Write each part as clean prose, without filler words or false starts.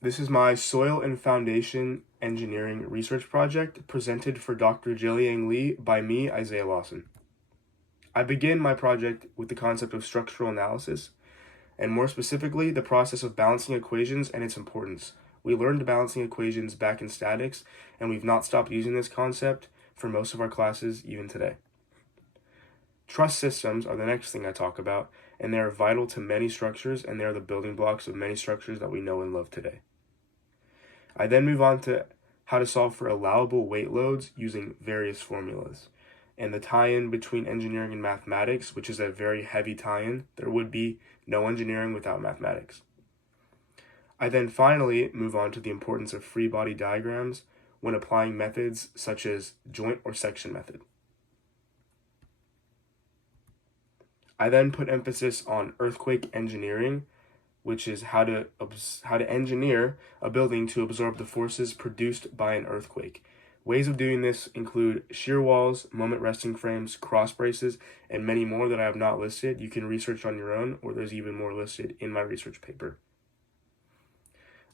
This is my Soil and Foundation Engineering Research Project presented for Dr. Jilliang Lee by me, Isaiah Lawson. I begin my project with the concept of structural analysis, and more specifically, the process of balancing equations and its importance. We learned balancing equations back in statics, and we've not stopped using this concept for most of our classes even today. Truss systems are the next thing I talk about, and they are vital to many structures, and they are the building blocks of many structures that we know and love today. I then move on to how to solve for allowable weight loads using various formulas, and the tie-in between engineering and mathematics, which is a very heavy tie-in. There would be no engineering without mathematics. I then finally move on to the importance of free body diagrams when applying methods such as joint or section method. I then put emphasis on earthquake engineering, which is how to engineer a building to absorb the forces produced by an earthquake. Ways of doing this include shear walls, moment resting frames, cross braces, and many more that I have not listed. You can research on your own, or there's even more listed in my research paper.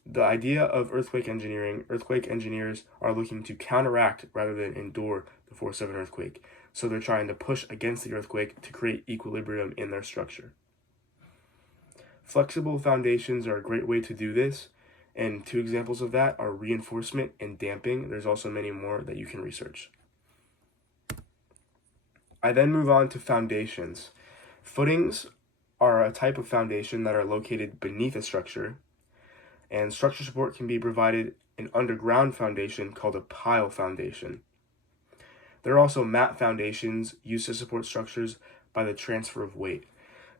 The idea of earthquake engineers are looking to counteract rather than endure the force of an earthquake. So they're trying to push against the earthquake to create equilibrium in their structure. Flexible foundations are a great way to do this, and two examples of that are reinforcement and damping. There's also many more that you can research. I then move on to foundations. Footings are a type of foundation that are located beneath a structure, and structure support can be provided an underground foundation called a pile foundation. There are also mat foundations used to support structures by the transfer of weight.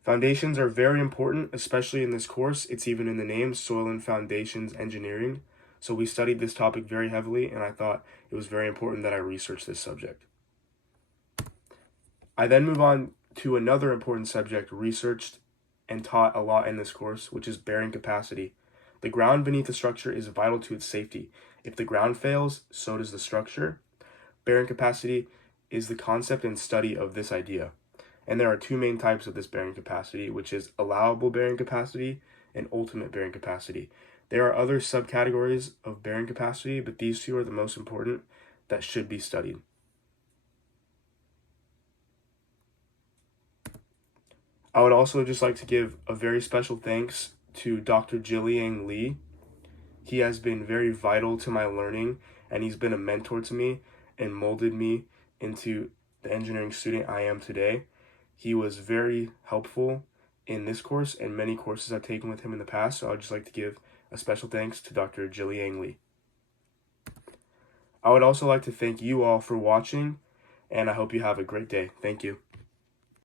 Foundations are very important, especially in this course. It's even in the name, Soil and Foundations Engineering. So we studied this topic very heavily, and I thought it was very important that I research this subject. I then move on to another important subject researched and taught a lot in this course, which is bearing capacity. The ground beneath the structure is vital to its safety. If the ground fails, so does the structure. Bearing capacity is the concept and study of this idea. And there are two main types of this bearing capacity, which is allowable bearing capacity and ultimate bearing capacity. There are other subcategories of bearing capacity, but these two are the most important that should be studied. I would also just like to give a very special thanks to Dr. Jilliang Lee. He has been very vital to my learning, and he's been a mentor to me and molded me into the engineering student I am today. He was very helpful in this course and many courses I've taken with him in the past, so I'd just like to give a special thanks to Dr. Jilliang Lee. I would also like to thank you all for watching, and I hope you have a great day. Thank you.